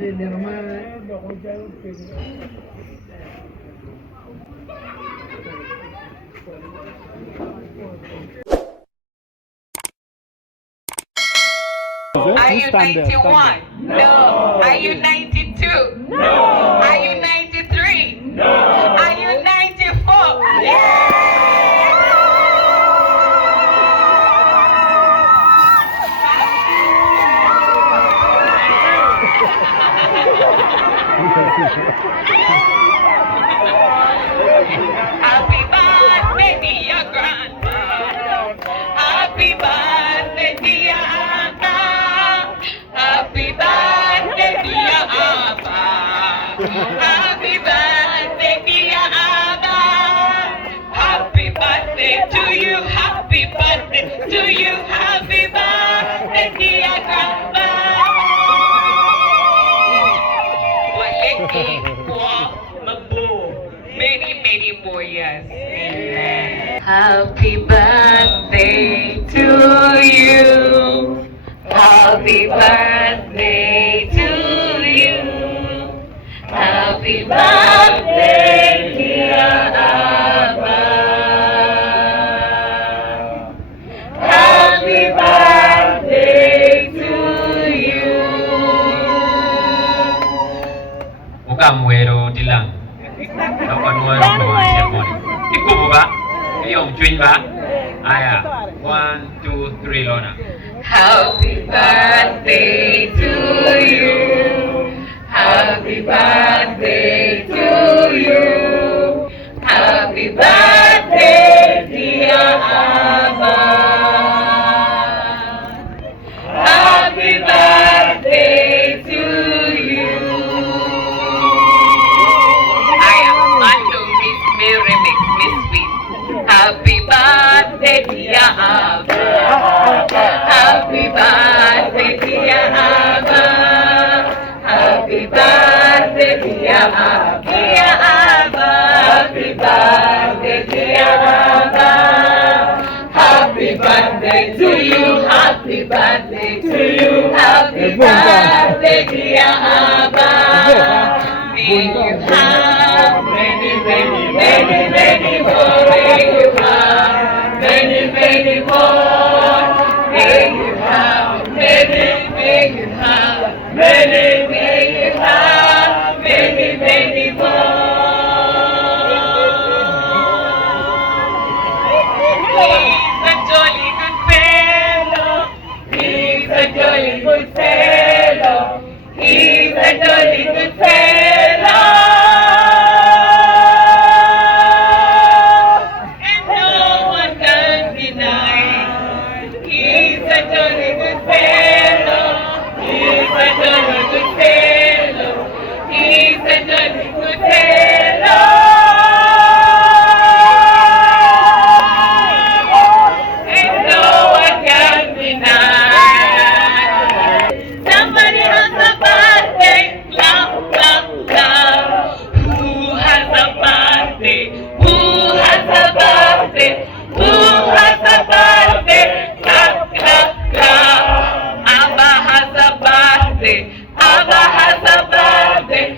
Are you 91? No. Are you 92? No. Are you 93? No. Are you 94? Happy birthday, dear grandma. Happy birthday, dear Anna. Happy birthday, dear Abba. Happy birthday, dear Abba. Happy birthday to you. Happy birthday to you. Happy birthday, dear grandma. Many, many more years. Amen. Happy birthday to you. Happy birthday to you. Happy birthday, dear Abba. Happy birthday to you. Mukamwero dilang. Aya, 1, 2, 3, Lona. Happy birthday to you. Happy birthday to you. Happy birthday, dear Abba. Happy birthday to you. I am Mando Miss Mary Miss Sweet. Happy birthday, dear Abba. Happy birthday, dear Abba. Happy birthday, dear Abba. Dear Abba. Happy birthday, dear Abba. Happy birthday to you. Happy birthday to you. Happy birthday, dear Abba. May you have many, many, many, many more. May you have many, many more. May you have many, may you have many, may you have many, many more. He's a jolly good fellow. He's a jolly good fellow. He's a jolly good fellow. And no one can deny. He's a jolly good fellow. He's a jolly good fellow. He's a jolly good fellow. And no one can deny. Somebody has a birthday. Clap, clap, clap. Who has a birthday? Who has a birthday? Who has a birthday? Clap, clap, clap. Abba has a birthday. Abba has a birthday.